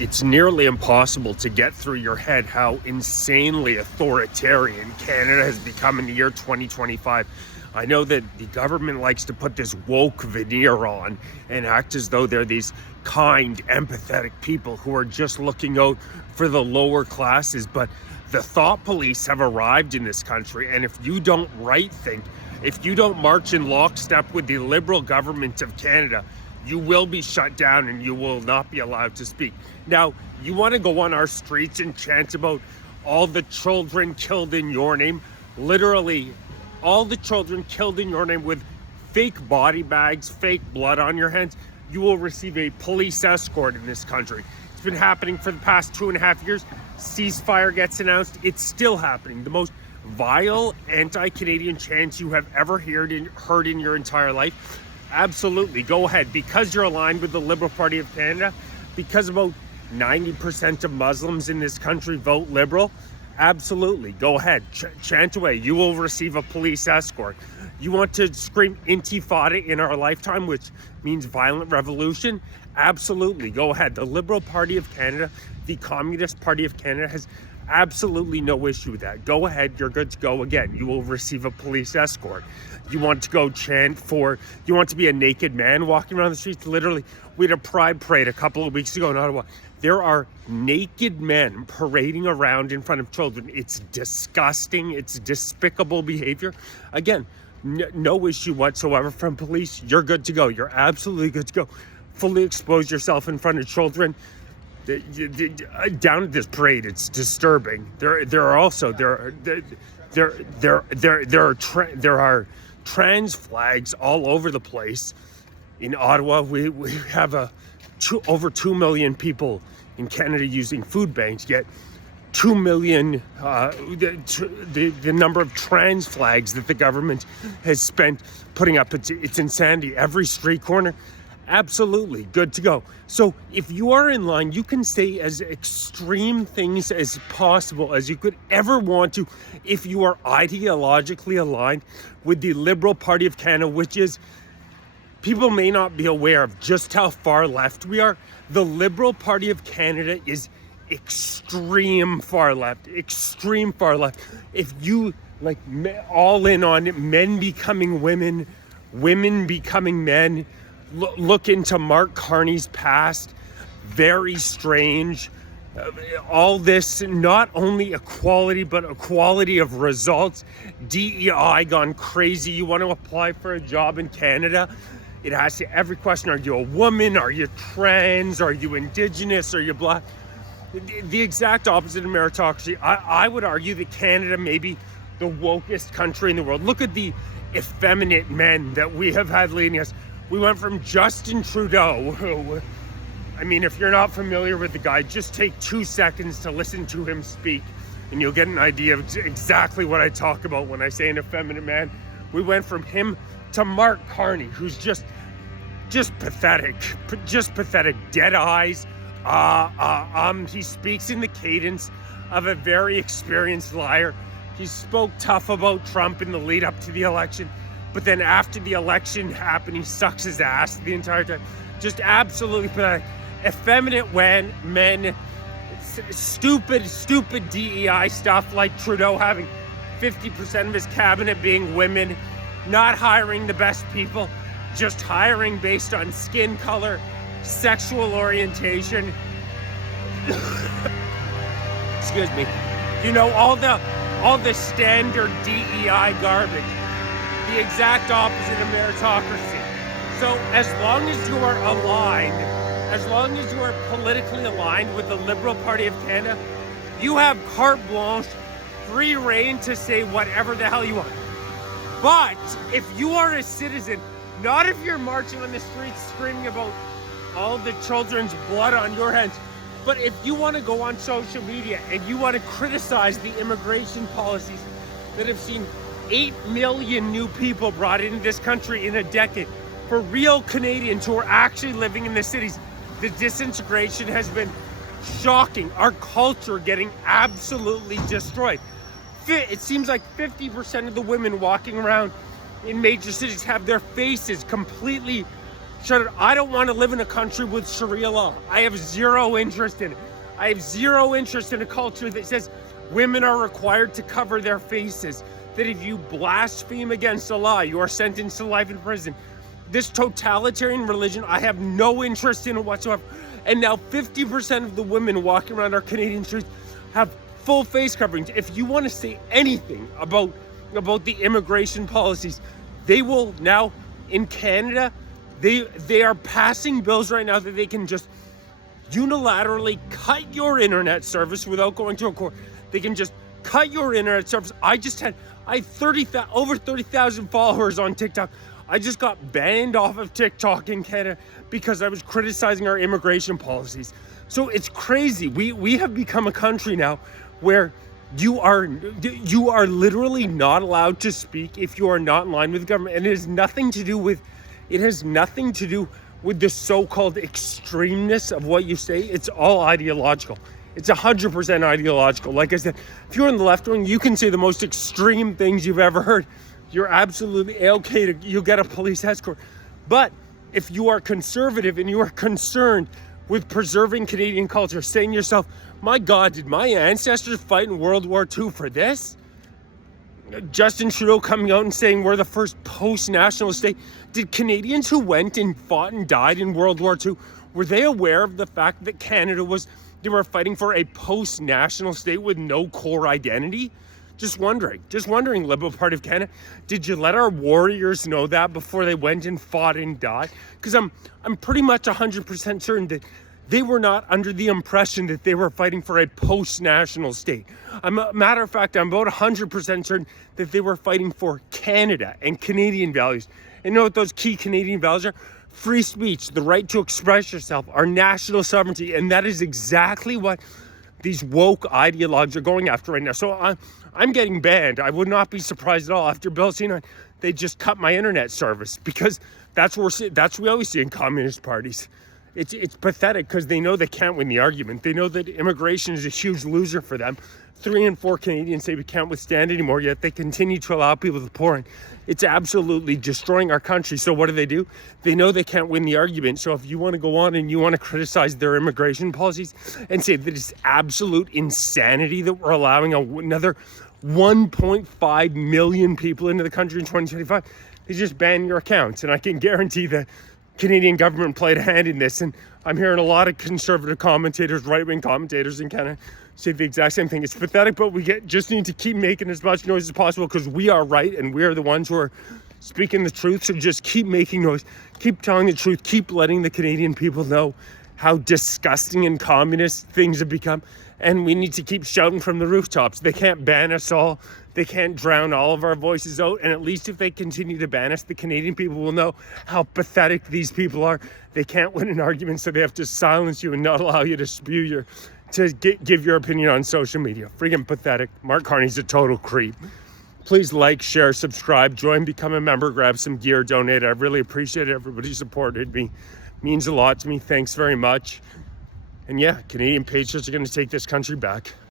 It's nearly impossible to get through your head how insanely authoritarian Canada has become in the year 2025. I know that the government likes to put this woke veneer on and act as though they're these kind, empathetic people who are just looking out for the lower classes, but the thought police have arrived in this country, and if you don't right-think, if you don't march in lockstep with the Liberal government of Canada, you will be shut down and you will not be allowed to speak. Now, you want to go on our streets and chant about all the children killed in your name? Literally, all the children killed in your name with fake body bags, fake blood on your hands. You will receive a police escort in this country. It's been happening for the past 2.5 years. Ceasefire gets announced. It's still happening. The most vile anti-Canadian chants you have ever heard in your entire life. Absolutely, go ahead. Because you're aligned with the Liberal Party of Canada, because about 90% of Muslims in this country vote Liberal, absolutely, go ahead. Chant away. You will receive a police escort. You want to scream Intifada in our lifetime, which means violent revolution? Absolutely, go ahead. The Liberal Party of Canada, the Communist Party of Canada has absolutely no issue with that. Go ahead, you're good to go. Again, you will receive a police escort. You want to go chant for, you want to be a naked man walking around the streets? Literally, we had a pride parade a couple of weeks ago in Ottawa. There are naked men parading around in front of children. It's disgusting. It's despicable behavior. Again, no issue whatsoever from police. You're good to go. You're absolutely good to go. Fully expose yourself in front of children. Down at this parade, it's disturbing. There are trans flags all over the place. In Ottawa, we have over 2 million people in Canada using food banks, yet 2 million, the number of trans flags that the government has spent putting up, it's insanity. Every street corner, absolutely good to go. So if you are in line, you can say as extreme things as possible as you could ever want to if you are ideologically aligned with the Liberal Party of Canada, which is, people may not be aware of just how far left we are. The Liberal Party of Canada is extreme far left. If you like all in on men becoming women, women becoming men, look into Mark Carney's past. Very strange. All this, not only equality, but equality of results. DEI gone crazy. You want to apply for a job in Canada? It asks you every question. Are you a woman? Are you trans? Are you Indigenous? Are you Black? The exact opposite of meritocracy. I would argue that Canada may be the wokest country in the world. Look at the effeminate men that we have had leading us. We went from Justin Trudeau, who, I mean, if you're not familiar with the guy, just take 2 seconds to listen to him speak, and you'll get an idea of exactly what I talk about when I say an effeminate man. We went from him to Mark Carney, who's just pathetic, dead eyes. He speaks in the cadence of a very experienced liar. He spoke tough about Trump in the lead up to the election. But then after the election happened, he sucks his ass the entire time. Just absolutely pathetic. Effeminate men, stupid DEI stuff like Trudeau having 50% of his cabinet being women, not hiring the best people, just hiring based on skin color, sexual orientation. Excuse me. You know, all the standard DEI garbage. The exact opposite of meritocracy. So as long as you are aligned, as long as you are politically aligned with the Liberal Party of Canada, you have carte blanche, free reign to say whatever the hell you want. But if you are a citizen, not if you're marching on the streets screaming about all the children's blood on your hands, but if you want to go on social media and you want to criticize the immigration policies that have seen 8 million new people brought into this country in a decade, for real Canadians who are actually living in the cities, the disintegration has been shocking. Our culture getting absolutely destroyed. It seems like 50% of the women walking around in major cities have their faces completely Shut it. I don't want to live in a country with Sharia law. I have zero interest in it. I have zero interest in a culture that says women are required to cover their faces, that if you blaspheme against Allah, you are sentenced to life in prison. This totalitarian religion, I have no interest in it whatsoever. And now 50% of the women walking around our Canadian streets have full face coverings. If you want to say anything about the immigration policies, they will now, in Canada, they are passing bills right now that they can just unilaterally cut your internet service without going to a court. They can just cut your internet service. I have over 30,000 followers on TikTok. I just got banned off of TikTok in Canada because I was criticizing our immigration policies. So it's crazy. We have become a country now where you are literally not allowed to speak if you are not in line with the government. And it has nothing to do with the so-called extremeness of what you say. It's all ideological. It's 100% ideological. Like I said, if you're in the left wing, you can say the most extreme things you've ever heard. You're absolutely okay. You'll get a police escort. But if you are conservative and you are concerned with preserving Canadian culture, saying to yourself, my God, did my ancestors fight in World War II for this? Justin Trudeau coming out and saying we're the first post-national state. Did Canadians who went and fought and died in World War II, were they aware of the fact that they were fighting for a post-national state with no core identity? Just wondering, Liberal Party of Canada, did you let our warriors know that before they went and fought and died? Because I'm pretty much 100% certain that they were not under the impression that they were fighting for a post-national state. Matter of fact, I'm about 100% certain that they were fighting for Canada and Canadian values. And you know what those key Canadian values are? Free speech, the right to express yourself, our national sovereignty. And that is exactly what these woke ideologues are going after right now. So I'm getting banned. I would not be surprised at all after Bill C9. They just cut my internet service, because that's what we always see in communist parties. It's pathetic, because they know they can't win the argument. They know that immigration is a huge loser for them. 3 in 4 Canadians say we can't withstand anymore, yet they continue to allow people to pour in. It's absolutely destroying our country. So what do? They know they can't win the argument. So if you want to go on and you want to criticize their immigration policies and say that it's absolute insanity that we're allowing another 1.5 million people into the country in 2025, they just ban your accounts. And I can guarantee the Canadian government played a hand in this. And I'm hearing a lot of conservative commentators, right-wing commentators in Canada, say the exact same thing. It's pathetic, but we just need to keep making as much noise as possible, because we are right and we are the ones who are speaking the truth. So just keep making noise, keep telling the truth, keep letting the Canadian people know how disgusting and communist things have become. And we need to keep shouting from the rooftops. They can't ban us all. They can't drown all of our voices out. And at least if they continue to ban us, the Canadian people will know how pathetic these people are. They can't win an argument, so they have to silence you and not allow you to give your opinion on social media. Freaking pathetic. Mark Carney's a total creep. Please like, share, subscribe, join, become a member, grab some gear, donate. I really appreciate it. Everybody supported me. Means a lot to me. Thanks very much. And yeah, Canadian patriots are going to take this country back.